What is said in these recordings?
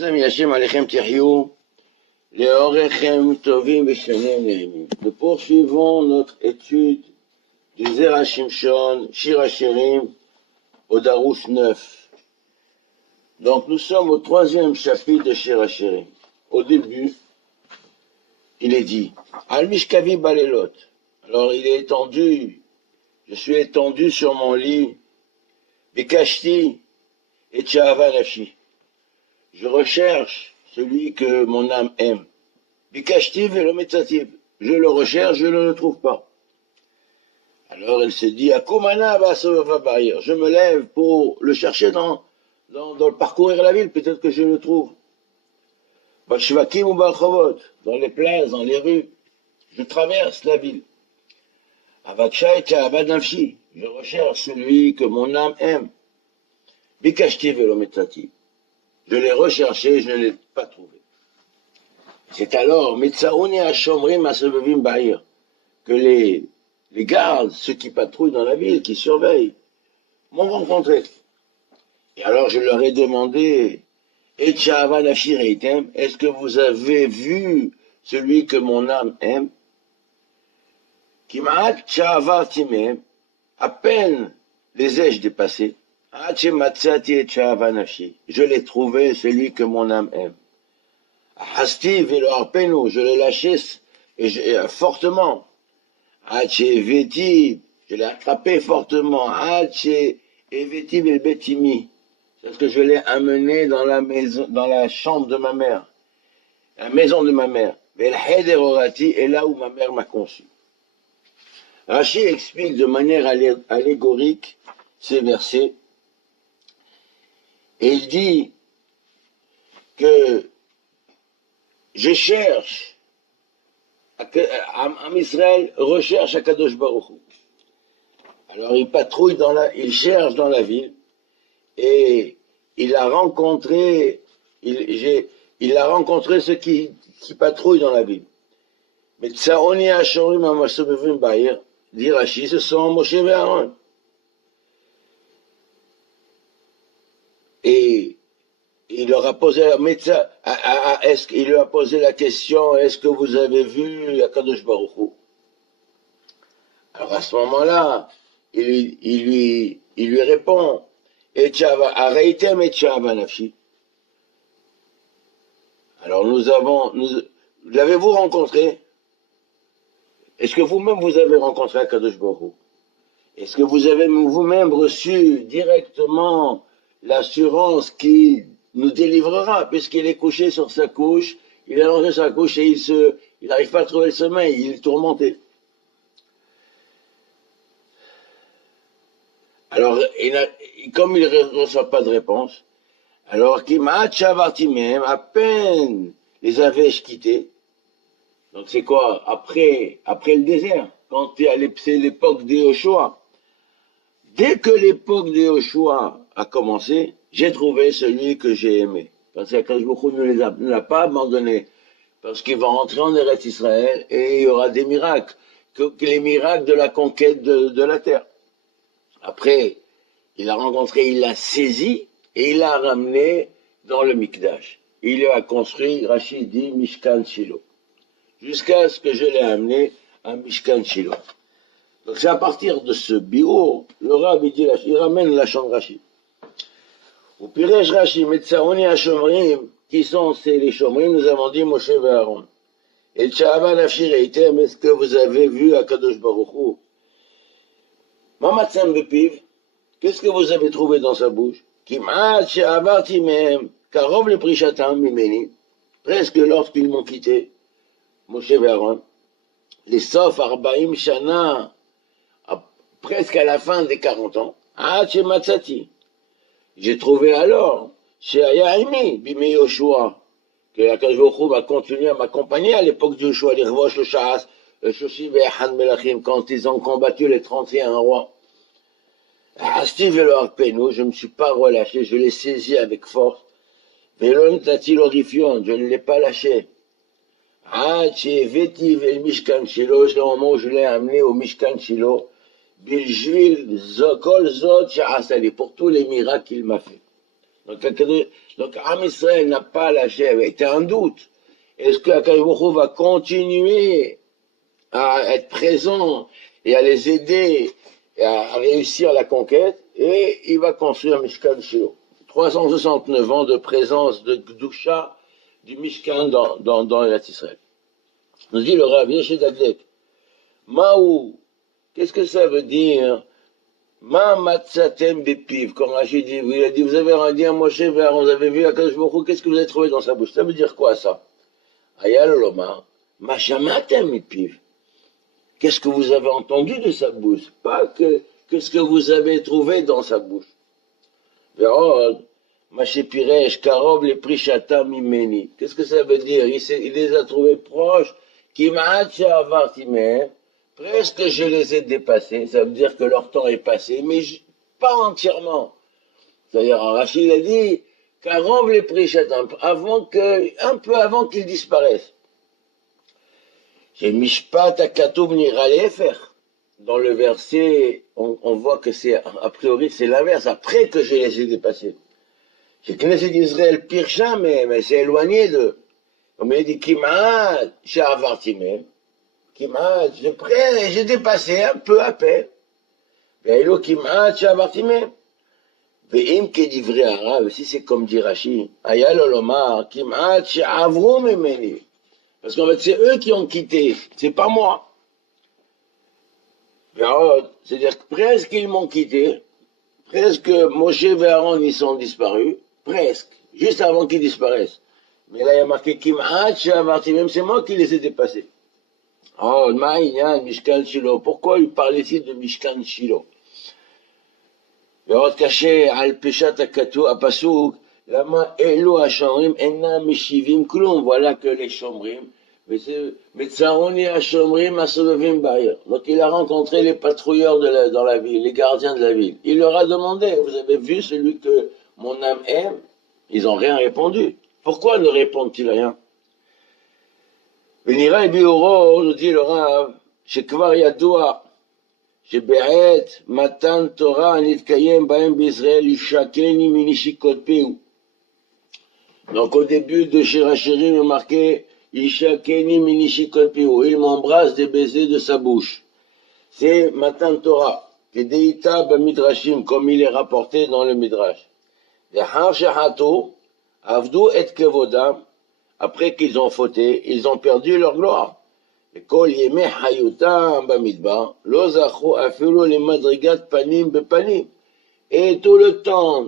Nous poursuivons notre étude du Zera Shimshon, Shir Hashirim, au Darouche 9. Donc nous sommes au troisième chapitre de Shir Hashirim. Au début, il est dit Al Mishkavi Balelot. Alors il est étendu, je suis étendu sur mon lit, Bikashti et Tchahava Nashi. Je recherche celui que mon âme aime. Bikashti velometzativ. Je le recherche, je ne le trouve pas. Alors elle s'est dit, Akumana Basova Bahir. Je me lève pour le chercher dans le parcourir la ville, peut-être que je le trouve. Bashvakim ou Balchovot, dans les places, dans les rues. Je traverse la ville. Avaksha et Tchahava Nafshi. Je recherche celui que mon âme aime. Bikashti velometzativ. Je l'ai recherché, je ne l'ai pas trouvé. C'est alors, Metsaouni Hashomrim Asebevim Bahir, que les gardes, ceux qui patrouillent dans la ville, qui surveillent, m'ont rencontré. Et alors je leur ai demandé, Etchahava Nafshi Reitem, est-ce que vous avez vu celui que mon âme aime? Kimaat Tchahava Timem, à peine les ai-je dépassés. Je l'ai trouvé, celui que mon âme aime. Hasti velo arpenu, je l'ai lâché fortement. Veti, je l'ai attrapé fortement. Veti vel betimi, c'est ce que je l'ai amené dans la maison, dans la chambre de ma mère, la maison de ma mère. Vel heder orati, est là où ma mère m'a conçu. Rashi explique de manière allégorique ces versets. Et il dit que je cherche, Am Israël recherche Akadosh Baruch Hu. Alors il patrouille il cherche dans la ville et il a rencontré, il a rencontré ceux qui patrouillent dans la ville. Mais Tsaoni Hashorim Amasobevim Bahir, dit Rashi, ce sont Moshe et Aaron. Et il leur a posé il lui a posé la question, est-ce que vous avez vu Akadosh Baruch Hu? Alors à ce moment-là, il lui répond, Areitem et Tchahava Nafshi. Alors l'avez-vous rencontré? Est-ce que vous-même vous avez rencontré Akadosh Baruch Hu? Est-ce que vous avez vous-même reçu directement l'assurance qui nous délivrera, puisqu'il est couché sur sa couche, il a rangé sa couche et il n'arrive pas à trouver le sommeil, il est tourmenté. Alors, comme il ne reçoit pas de réponse, alors même, à peine les avais-je quittés. Donc c'est quoi? Après le désert, quand c'est l'époque de Yoshua. Dès que l'époque de Yoshua a commencé, j'ai trouvé celui que j'ai aimé. Parce qu'Akadosh Baruch Hu ne l'a pas abandonné. Parce qu'il va rentrer en Eretz Israël et il y aura des miracles. Les miracles de la conquête de la terre. Après, il l'a rencontré, il l'a saisi et il l'a ramené dans le Mikdash. Il a construit, Rachid dit, Mishkan Shilo. Jusqu'à ce que je l'ai amené à Mishkan Shilo. Donc c'est à partir de ce bio, le Rav il ramène la chambre Rashi. Au Piresh Rashi, Metsaoni Hashomrim, qui sont les Shomrim, nous avons dit Moshe et Aaron. Et Tchahava Nafshi Reitem, est-ce que vous avez vu Akadosh Baruch Hu? Mamatzem Bepiv, qu'est-ce que vous avez trouvé dans sa bouche? Kimat She'avarti Mehem, Karov le Prishatam Mimeni, presque lorsqu'ils m'ont quitté, Moshe et Aaron, les Sof Arbaim Shana, presque à la fin des 40 ans, chez Matsati. J'ai trouvé alors, chez Ayaimi, Bimei Yoshua, que la Kadosh va continuer à m'accompagner à l'époque de Yoshua, les Revosh, le Shahas, le Shoshi Ve'han Melachim, quand ils ont combattu les 31 rois. Asti Velo Peno, je ne me suis pas relâché, je l'ai saisi avec force. Velon Tatil Orifion, je ne l'ai pas lâché. Chez Vetiv et Mishkan Shilo, c'est au moment où je l'ai amené au Mishkan Shilo. Biljuil, Kol Zot, pour tous les miracles qu'il m'a fait. Donc Am Israël n'a pas lâché, avait été un doute. Est-ce que Akadosh Baruch Hu va continuer à être présent et à les aider et à réussir la conquête, et il va construire Mishkan Shiloh. 369 ans de présence de Gdusha du Mishkan dans Israël. Nous dit le Rav Yeshedadlek, Maou, qu'est-ce que ça veut dire? Ma matzatem bepiv, comme Rachid dit, il a dit, vous avez rendu à Moshe vers, vous avez vu Akadosh Baruch Hu, qu'est-ce que vous avez trouvé dans sa bouche? Ça veut dire quoi ça? Ayal Lomar, ma shamatem bepiv. Qu'est-ce que vous avez entendu de sa bouche? Pas qu'est-ce que vous avez trouvé dans sa bouche. Verod, Machepiresh, Karov, les Prishata Mimeni. Qu'est-ce que ça veut dire? Il les a trouvés proches. Kimacha Avartimer. Presque je les ai dépassés. Ça veut dire que leur temps est passé, mais pas entièrement. C'est-à-dire, Rachid a dit, Karov, les Prishata, un peu avant qu'ils disparaissent. Chez Mishpat Akatoub Niralefer, dans le verset, on voit que c'est, a priori, c'est l'inverse, après que je les ai dépassés. Chez Knesset d'Israël, Pirsha, mais c'est éloigné d'eux. On il dit, Kimaat, Sha'avartimem, Kimaat, j'ai dépassé un peu à peine. Ve'elo Kimaat, Sha'avartimem. Ve'im Kedivri Arav, si c'est comme dit Rashi, Ayal Olomar, Kimaat, Sha'avru Memeni. Parce qu'en fait, c'est eux qui ont quitté, c'est pas moi. C'est-à-dire que presque ils m'ont quitté, presque Moshe et Aaron ils sont disparus, presque, juste avant qu'ils disparaissent. Mais là il y a marqué Kim'at Shavarti, même c'est moi qui les ai dépassés. Oh, Ma'inyan, Mishkan Shiloh. Pourquoi il parle ici de Mishkan Shiloh? Verot caché al Peshat Akatou, à Passouk, Lama Elo Hashomrim, Enna Meshivim Klum, voilà que les Shomrim, Metzaroni Hashomrim Asolovim Bayer. Donc il a rencontré les patrouilleurs dans la ville, les gardiens de la ville. Il leur a demandé, vous avez vu celui que mon âme aime? Ils n'ont rien répondu. Pourquoi ne répondent-ils rien? Venira et Bioro, nous dit le Rav, Shekvar Yadoua, Sheberet, Matan Torah, Anitkayem, Baem Bizrael, Ishakeni, Minishikot Peu. Donc au début de Shirachirim, il est marqué Ishakeni, Minishikot Peu. Il m'embrasse des baisers de sa bouche. C'est Matan Torah, Kedeita Bamidrashim, comme il est rapporté dans le Midrash. Dehar Shehato, Avdu et Kevodam, après qu'ils ont fauté, ils ont perdu leur gloire. Et kol yemeh hayutam bamidbar, lo zachu afilu le madrigat panim bepanim. Et tout le temps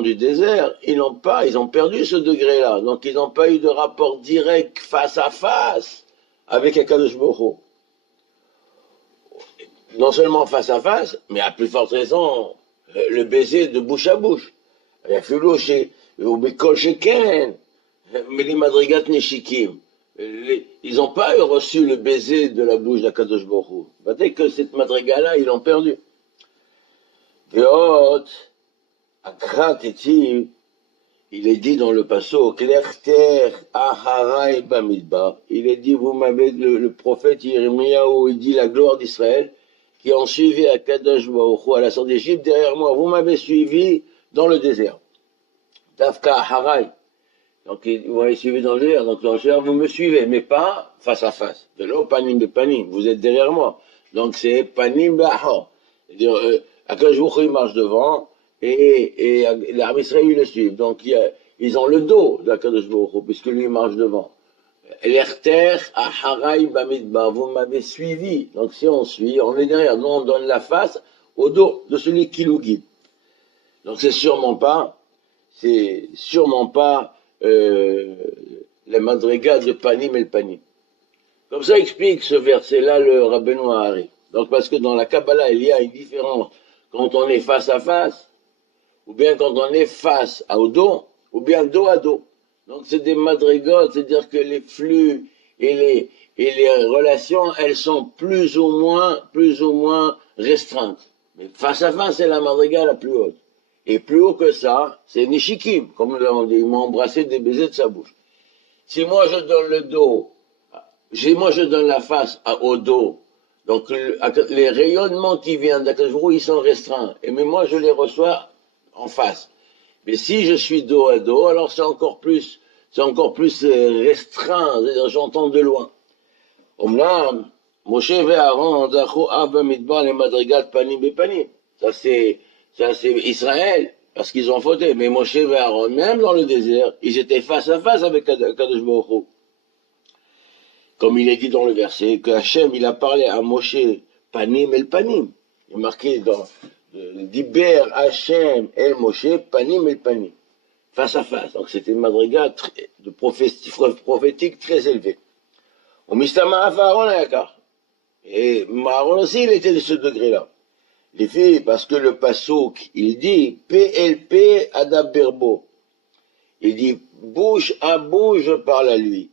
du désert, ils ont perdu ce degré-là. Donc ils n'ont pas eu de rapport direct face à face avec Akadosh Baruch Hu. Non seulement face à face, mais à plus forte raison, le baiser de bouche à bouche. Afilu chez Ubikol Sheken. Mais les madrigat neshikim, ils n'ont pas reçu le baiser de la bouche d'Akadosh Baruch Hu. Dès que cette madriga-là, ils l'ont perdu. Veot, Akrat etiv, il est dit dans le passo, Klerter aharai bamidbar, il est dit, vous m'avez, le prophète Yirmiyahu, il dit la gloire d'Israël, qui ont suivi Akadosh Baruch Hu à la sortie d'Égypte derrière moi, vous m'avez suivi dans le désert. Tafka aharai. Donc, vous m'avez suivi dans le désert. Donc, dans le désert, vous me suivez, mais pas face à face. De l'eau, panim de panim. Vous êtes derrière moi. Donc, c'est panim ba'ha. C'est-à-dire, Akadosh Baruch Hu, il marche devant, et l'armée Israël, ils le suivent. Donc, ils ont le dos d'Akadosh Baruch Hu, puisque lui, il marche devant. L'erter, aharai bamidbar. Vous m'avez suivi. Donc, si on suit, on est derrière. Nous, on donne la face au dos de celui qui nous guide. Donc, c'est sûrement pas les madrigas de Panim et le Panim. Comme ça explique ce verset-là le Rabbeinu Ahari. Donc parce que dans la Kabbalah, il y a une différence quand on est face à face, ou bien quand on est face au dos, ou bien dos à dos. Donc c'est des madrigas, c'est-à-dire que les flux et les relations, elles sont plus ou moins restreintes. Mais face à face, c'est la madriga la plus haute. Et plus haut que ça, c'est Nishikim, comme nous l'avons dit, il m'a embrassé des baisers de sa bouche. Si moi je donne le dos, moi je donne la face au dos, donc les rayonnements qui viennent d'Akadosh Baruch Hu, ils sont restreints, mais moi je les reçois en face. Mais si je suis dos à dos, alors c'est encore plus restreint, c'est-à-dire j'entends de loin. Omnam, Moshe et Aaron, Zachu Abba Midbar les Madrigat Panim Bepanim. Ça c'est Israël, parce qu'ils ont fauté. Mais Moshe et Aaron, même dans le désert, ils étaient face à face avec Kadosh Baruch Hu. Comme il est dit dans le verset, que Hachem, il a parlé à Moshe Panim el Panim. Il est marqué dans Diber Hachem el Moshe Panim el Panim. Face à face. Donc c'était une madriga prophétique très élevée. Au Mistama Aaron Ayakar. Et Aaron aussi, il était de ce degré-là. Les filles, parce que le Passouk, il dit PLP Adaberbo. Il dit bouche à bouche, je parle à lui.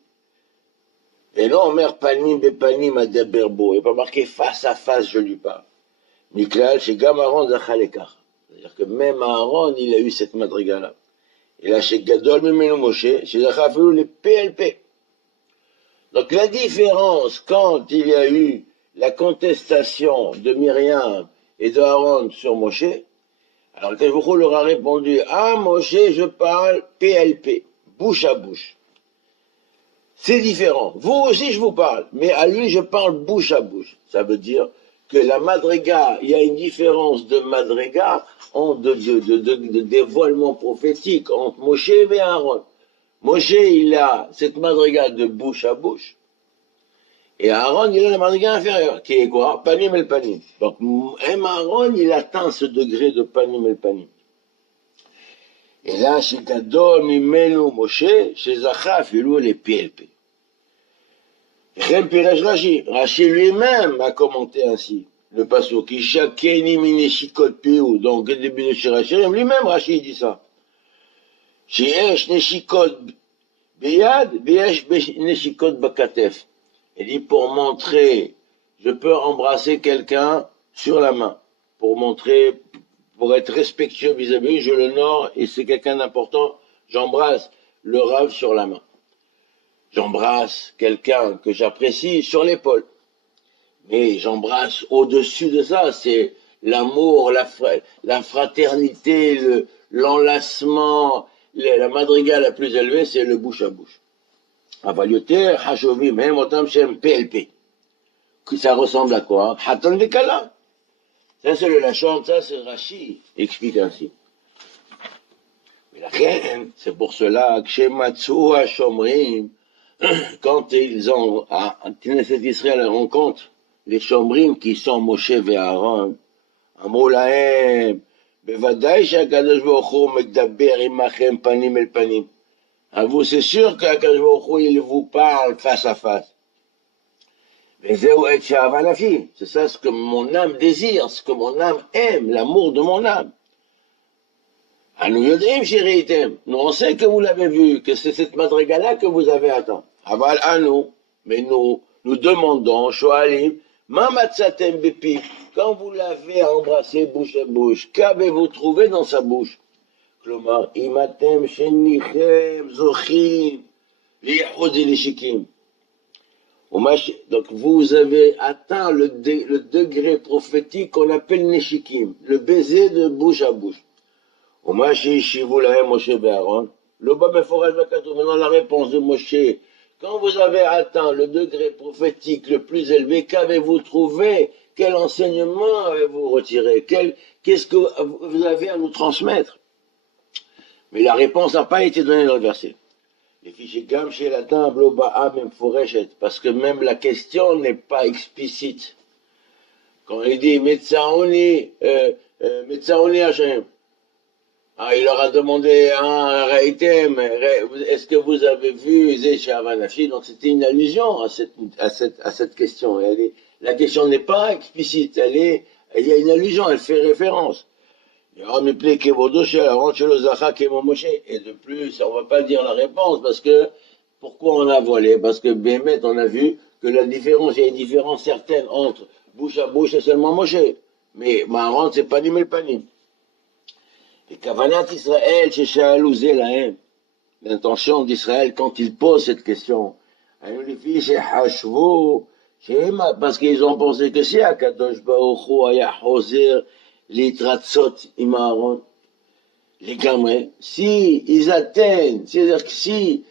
Et non, mère Panim Bepanim Adaberbo. Il n'est pas marqué face à face, je lui parle. Miklal, chez Gamaron Zachalekar. C'est-à-dire que même Aaron, il a eu cette madriga-là. Et là, chez Gadol Mimenu Moshe, chez Zachafilou, les PLP. Donc la différence, quand il y a eu la contestation de Myriam et de Aaron sur Moshe, alors Kadosh leur a répondu, ah Moshe, je parle PLP, bouche à bouche. C'est différent. Vous aussi, je vous parle, mais à lui, je parle bouche à bouche. Ça veut dire que la madriga, il y a une différence de madriga, de dévoilement prophétique entre Moshe et Aaron. Moshe, il a cette madriga de bouche à bouche, et Aaron, il a la madriga inférieure, qui est quoi? Panim el panim. Donc, même Aaron, il atteint ce degré de panim el panim. Et là, chez Gadol, Mimenu, Moshe, chez Zachaf, il loue les PLP. Rashi lui-même a commenté ainsi le passouk. Ishakeni mineshikot piou. Donc, au début de Shirachirim, lui-même, Rashi dit ça. Sheesh neshikot beyad, veyesh neshikot bakatef. Il dit pour montrer, je peux embrasser quelqu'un sur la main. Pour montrer, pour être respectueux vis-à-vis, je l'honore et c'est quelqu'un d'important, j'embrasse le Rav sur la main. J'embrasse quelqu'un que j'apprécie sur l'épaule. Mais j'embrasse au-dessus de ça, c'est l'amour, la fraternité, l'enlacement, la madriga la plus élevée, c'est le bouche à bouche. Avalioter, Hashovim, Hemotam, Shem, PLP. Ça ressemble à quoi? Hatan Vekala. Ça, c'est le Lachon, ça, c'est Rashi, explique ainsi. Mais la reine, c'est pour cela que chez Matsu Hashomrim, quand ils ont, à Knesset Israël, on compte les Shomrim qui sont Moshe et Aaron, Amolahem, Bevadaï Shakadosh Baruch Hu Medaber Imachem Panim El Panim. À vous, c'est sûr qu'Akadosh Baruch Hu, il vous parle face à face. Mais c'est ça ce que mon âme désire, ce que mon âme aime, l'amour de mon âme. Nous on sait que vous l'avez vu, que c'est cette madriga-là que vous avez atteint. Aval à nous, mais nous demandons, Shoalim, Mamatzatem Bepi, quand vous l'avez embrassé bouche à bouche, qu'avez-vous trouvé dans sa bouche? Klomar, Imatem Shenichem Zochim, Lichod Elishikim. Donc vous avez atteint le degré prophétique qu'on appelle Neshikim, le baiser de bouche à bouche. Maintenant la réponse de Moshe, quand vous avez atteint le degré prophétique le plus élevé, qu'avez-vous trouvé? Quel enseignement avez-vous retiré? Qu'est-ce que vous avez à nous transmettre? Mais la réponse n'a pas été donnée dans le verset. Les fichiers Gam chez la table au bas même Foreshet, parce que même la question n'est pas explicite. Quand il dit Metsaoni Hashem, il leur a demandé est-ce que vous avez vu Zéché Avanafi? Donc c'était une allusion à cette question. La question n'est pas explicite, il y a une allusion, elle fait référence. Et de plus, on ne va pas dire la réponse, parce que, pourquoi on a voilé? Parce que Bémet, on a vu que il y a une différence certaine entre bouche à bouche et seulement Moshe. Mais Maharon, c'est panim el panim. Et Kavanat Israël, chez Sha'alouzé lahem, l'intention d'Israël quand il pose cette question, parce qu'ils ont pensé que si Akadosh Baruch Hu aya choser litratzot im Aaron, les gamins, si ils atteignent, c'est-à-dire que si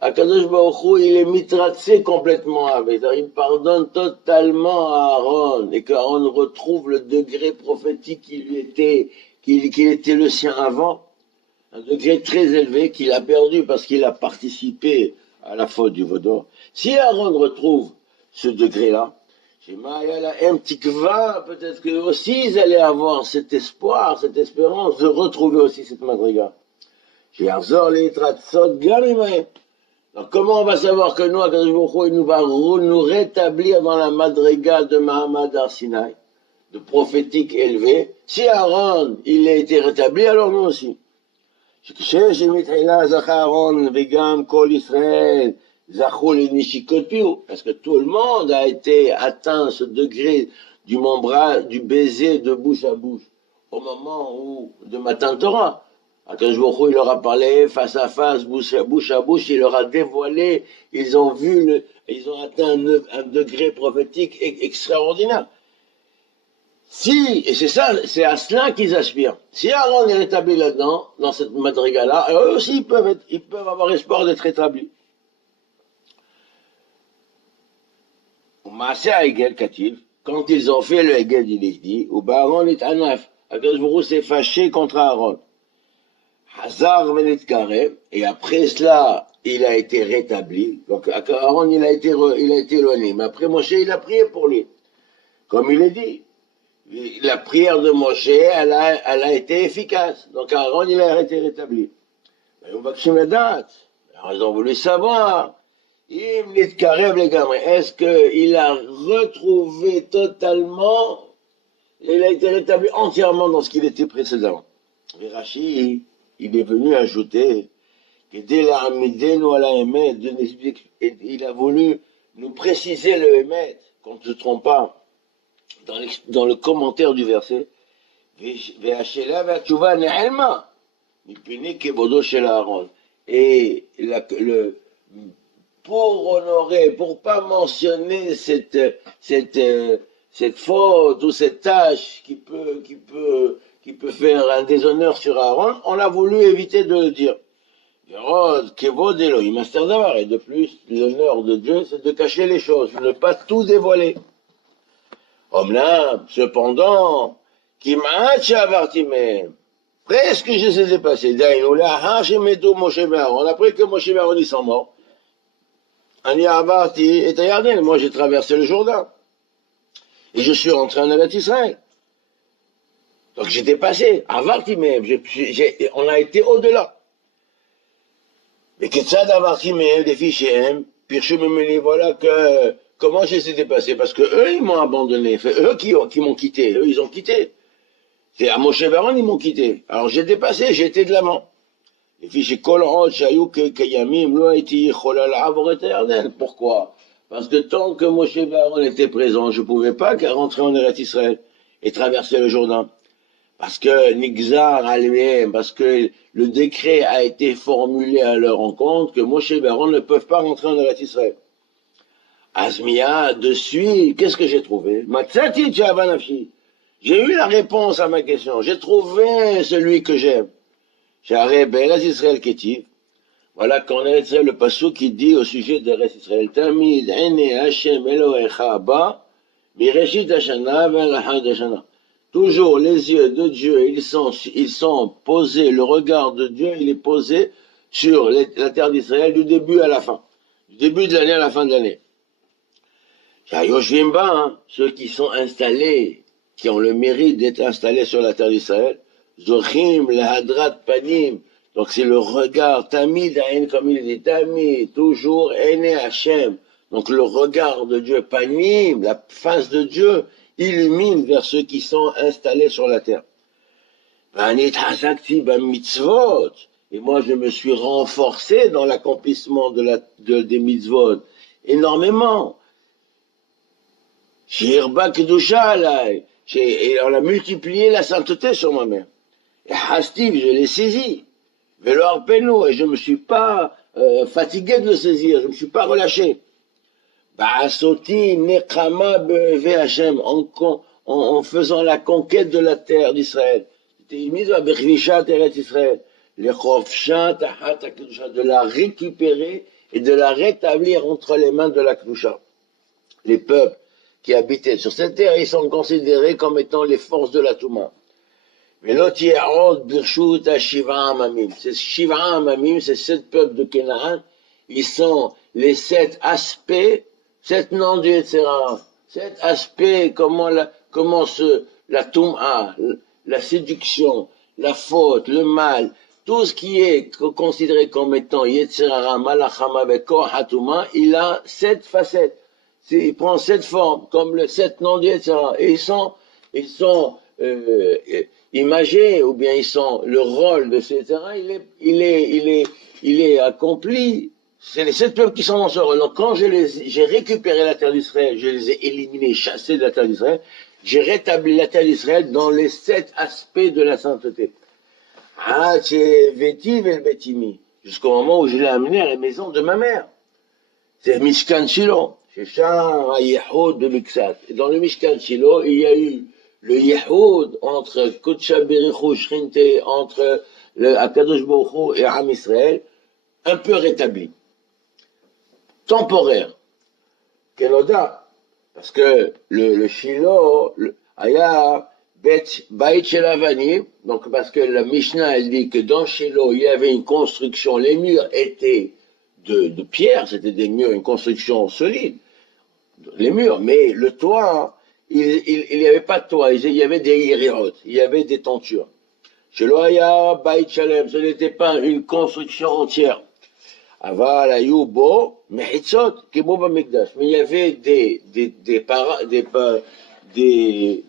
Akadosh Baruch Hu, il est mitraxé complètement avec, il pardonne totalement à Aaron, et qu'Aaron retrouve le degré prophétique qui lui était, qu'il était le sien avant, un degré très élevé qu'il a perdu parce qu'il a participé à la faute du Vaudor. Si Aaron retrouve ce degré-là, peut-être que aussi ils allaient avoir cet espoir, cette espérance de retrouver aussi cette madriga. Donc comment on va savoir que nous, Akadosh Baruch Hu, il nous va nous rétablir dans la madriga de Mahamad Arsinaï, de prophétique élevé. Si Aaron, il a été rétabli, alors nous aussi. Parce que tout le monde a été atteint ce degré du du baiser de bouche à bouche au moment où de Matan Torah. Akadosh Baruch Hu, il leur a parlé face à face, bouche à bouche, il leur a dévoilé, ils ont vu, ils ont atteint un degré prophétique extraordinaire. Si, et c'est ça, c'est à cela qu'ils aspirent. Si Aaron est rétabli là-dedans, dans cette madriga-là, eux aussi ils peuvent avoir espoir d'être rétablis. Quand ils ont fait le Hegel, il est dit, ou Aaron est anaf, Akadosh Baruch Hu s'est fâché contre Aaron. Hazar Venet Karev, et après cela, il a été rétabli. Donc Aaron, il a été éloigné. Mais après Moshe, il a prié pour lui. Comme il est dit. La prière de Moshe, elle a été efficace. Donc Aaron, il a été rétabli. On va que je me date. Alors, ils ont voulu savoir. Est-ce qu'il a retrouvé totalement, il a été rétabli entièrement dans ce qu'il était précédemment. Et Rashi, il est venu ajouter que dès la Hamidenu à la Emet, il a voulu nous préciser le Emet, qu'on ne se trompe pas. Dans le commentaire du verset, et pour honorer, pour pas mentionner cette faute ou cette tâche qui peut faire un déshonneur sur Aaron, on a voulu éviter de le dire. Et de plus, l'honneur de Dieu, c'est de cacher les choses, de ne pas tout dévoiler. Cependant, presque je sais dépassé. Après que Moshe et Aaron ils sont morts, moi j'ai traversé le Jourdain. Et je suis rentré en Eretz Israël. Donc j'étais passé. On a été au-delà. Mais Ketzad Avartimem, des fichiers, voilà que comment je les ai dépassés? Parce que eux, ils m'ont abandonné. C'est eux qui m'ont quitté. Eux, ils ont quitté. C'est à Moshe Aaron, ils m'ont quitté. Alors j'ai dépassé, j'ai été de l'avant. Les fichiers Pourquoi? Parce que tant que Moshe Aaron était présent, je ne pouvais pas rentrer en Eretz Israël et traverser le Jourdain. Parce que Nixar Aliem, parce que le décret a été formulé à leur encontre que Moshe et Aaron ne peuvent pas rentrer en Eretz Israël. Asmia, de suite, qu'est-ce que j'ai trouvé? Matzati Tchavanafshi. J'ai eu la réponse à ma question. J'ai trouvé celui que j'aime. J'arrête Eretz Israël Ketiv. Voilà qu'en Eretz Israël, le passou qui dit au sujet d'Eretz Israël, Tamid, Ene, Hashem, Elohecha, Ba, Mireshit Hashana, Verachad Hashana. Toujours les yeux de Dieu, ils sont posés, le regard de Dieu, il est posé sur la terre d'Israël du début à la fin. Du début de l'année à la fin de l'année. Ceux qui sont installés, qui ont le mérite d'être installés sur la terre d'Israël, Zochim, Lahadrat Panim, donc c'est le regard, Tamid, comme il dit, Tamid, toujours, Ene Hashem, donc le regard de Dieu, Panim, la face de Dieu, illumine vers ceux qui sont installés sur la terre. Et moi je me suis renforcé dans l'accomplissement des mitzvot, énormément. Et on a multiplié la sainteté sur moi-même. Et Hastiv, je l'ai saisi. Et je ne me suis pas fatigué de le saisir, je ne me suis pas relâché. En faisant la conquête de la terre d'Israël. de la récupérer et de la rétablir entre les mains de la Kedusha. Les peuples qui habitaient sur cette terre, ils sont considérés comme étant les forces de la Touma. Mais l'autre birshut Shiva Amamim. Ces Shiva Amamim, c'est 7 peuples de Canaan. Ils sont les 7 aspects, 7 noms du Yetzirah. 7 aspects, comment la Touma, la séduction, la faute, le mal, tout ce qui est considéré comme étant Yetzirah, Malachama, avec Kohatuma, il a 7 facettes. Il prend 7 formes, comme les 7 noms du Yetzirah. Et ils sont imagés, ou bien ils sont, le rôle de ces terrains, il est accompli. C'est les 7 peuples qui sont dans ce rôle. Donc quand j'ai récupéré la terre d'Israël, je les ai éliminés, chassés de la terre d'Israël, j'ai rétabli la terre d'Israël dans les 7 aspects de la sainteté. Jusqu'au moment où je l'ai amené à la maison de ma mère. C'est Mishkan Shilo. C'est un Yehoud de Miksat. Et dans le Mishkan Shilo, il y a eu le Yehoud entre Kodesh Berichou Shrinte, entre le Akadosh Baruch Hu et Am Israël, un peu rétabli. Temporaire. Kenoda. Parce que le Shilo, Aya, Bait Shelavani, donc parce que la Mishnah, elle dit que dans Shilo, il y avait une construction, les murs étaient de pierre, c'était des murs, une construction solide, les murs, mais le toit, il n'y avait pas de toit, il y avait des hiriot, il y avait des tentures. Shelo Aya, Bait Shalem, ce n'était pas une construction entière. Aval Ayubo, Mehitzot, Kemo Bamikdash. Mais il y avait des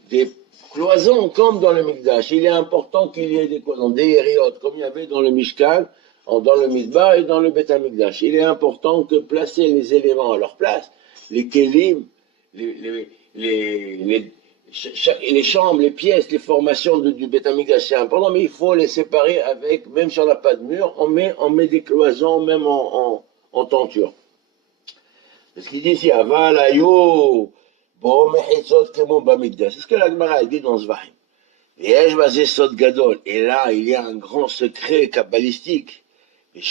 cloisons comme dans le Mikdash. Il est important qu'il y ait des cloisons, des hériot, comme il y avait dans le Mishkan, dans le Midbar et dans le Bet HaMikdash. Il est important que placer les éléments à leur place, les kelim, les chambres, les pièces, les formations du Bet HaMikdash, c'est important, mais il faut les séparer avec, même si on n'a pas de mur, on met des cloisons, même en tenture. Parce qu'il dit ici, Aval, Ayo, Bo, Mehitzot, Kemo, Bamikdash. C'est ce que la Gemara dit dans Zvahim. Et Gadol. Et là, il y a un grand secret kabbalistique. Et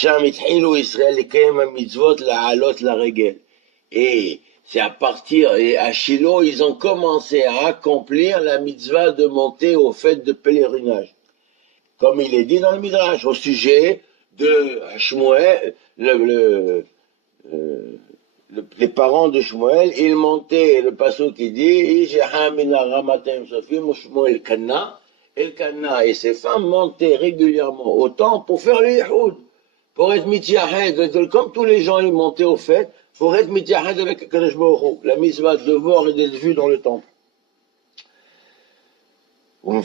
c'est à partir, et à Shiloh, ils ont commencé à accomplir la mitzvah de monter au fête de pèlerinage. Comme il est dit dans le Midrash, au sujet de Shmuel, les parents de Shmuel, ils montaient, le passage qui dit, Shmuel Kana, Elkana et ses femmes montaient régulièrement au temple pour faire le Yehoud, pour être mityahed, comme tous les gens ils montaient au fait, pour être mityahed avec Kadosh Baruch Hu, la mitzvah de voir et d'être vu dans le temple. Dans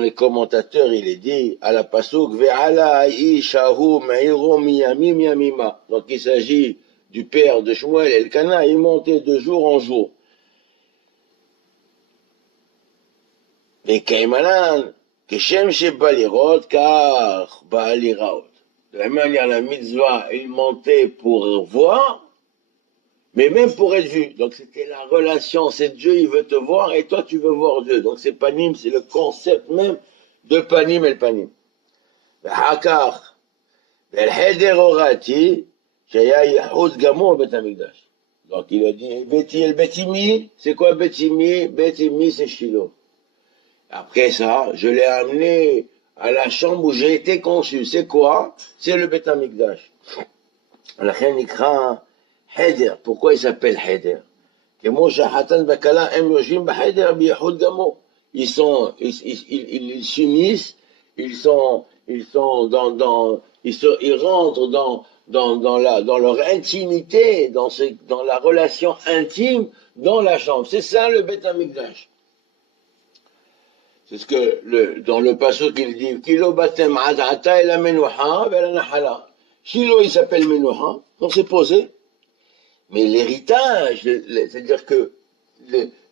les commentateurs, il est dit à la pasuk ve'ala ishahu me'iru miyamim yamima. Donc il s'agit du père de Shmuel Elkana, il montait de jour en jour. Et Kaimanan, Keshem Shebalirot, car Baaliraot. De la même manière, la mitzvah, il montait pour voir, mais même pour être vu. Donc c'était la relation, c'est Dieu, il veut te voir, et toi tu veux voir Dieu. Donc c'est Panim, c'est le concept même de Panim et le Panim. Hakar, Heder Orati, Shaya Yahud Gamo Bet Hamikdash. Donc il a dit, Betimi, c'est quoi Betimi? Betimi, c'est Shiloh. Après ça, je l'ai amené à la chambre où j'ai été conçu. C'est quoi? C'est le Bet HaMikdash. Pourquoi il s'appelle Heder? Ils s'unissent, ils rentrent dans leur intimité, dans la relation intime, dans la chambre. C'est ça le Bet HaMikdash. C'est ce que dans le passage qu'il dit, Kilo batem adata et la menuha vers la nahala. Kilo il s'appelle menuha, on s'est posé. Mais l'héritage, c'est-à-dire que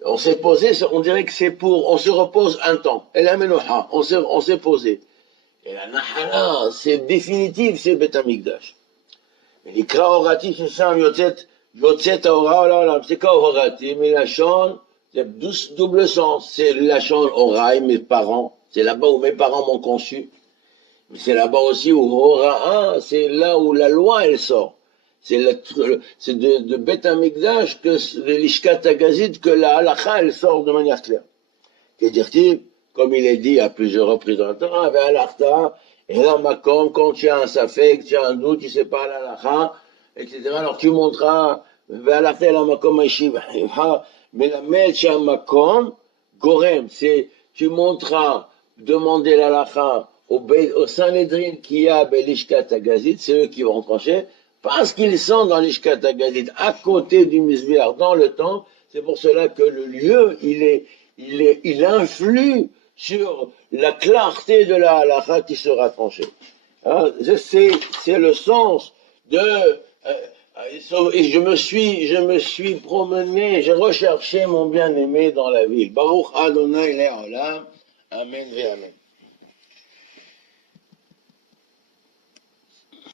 on s'est posé, on dirait que c'est pour, on se repose un temps. Et la menuha, on s'est posé. Et la nahala, c'est définitif, c'est Bet HaMikdash. Mais l'ikra orati shesham yotzet aora olam, c'est quoi orati, mais la chante C'est double sens. C'est la chambre Horaï, mes parents. C'est là-bas où mes parents m'ont conçu. Mais c'est là-bas aussi où Hora'a, c'est là où la loi, elle sort. C'est de Beth Amikdash que de l'Ishkat Agazid que la halakha, elle sort de manière claire. C'est-à-dire, comme il est dit à plusieurs reprises dans le Torah, avec halakha, et là, makom, quand tu as un safek, tu as un doute, tu sais pas la halakha, etc. Alors tu monteras, והלכת la makom הישיבה, מלמד שהמקום גורם, c'est, tu monteras, demander la halakha au Sanhedrin qui a l'Ishkat Agazid, c'est eux qui vont trancher, parce qu'ils sont dans l'Ishkat Agazid, à côté du Mizbeach, dans le temple. C'est pour cela que le lieu, il influe sur la clarté de la halakha qui sera tranchée. Hein, c'est le sens de... et je me suis promené, j'ai recherché mon bien-aimé dans la ville. Baruch Adonai Le'olam. Amen ve Amen.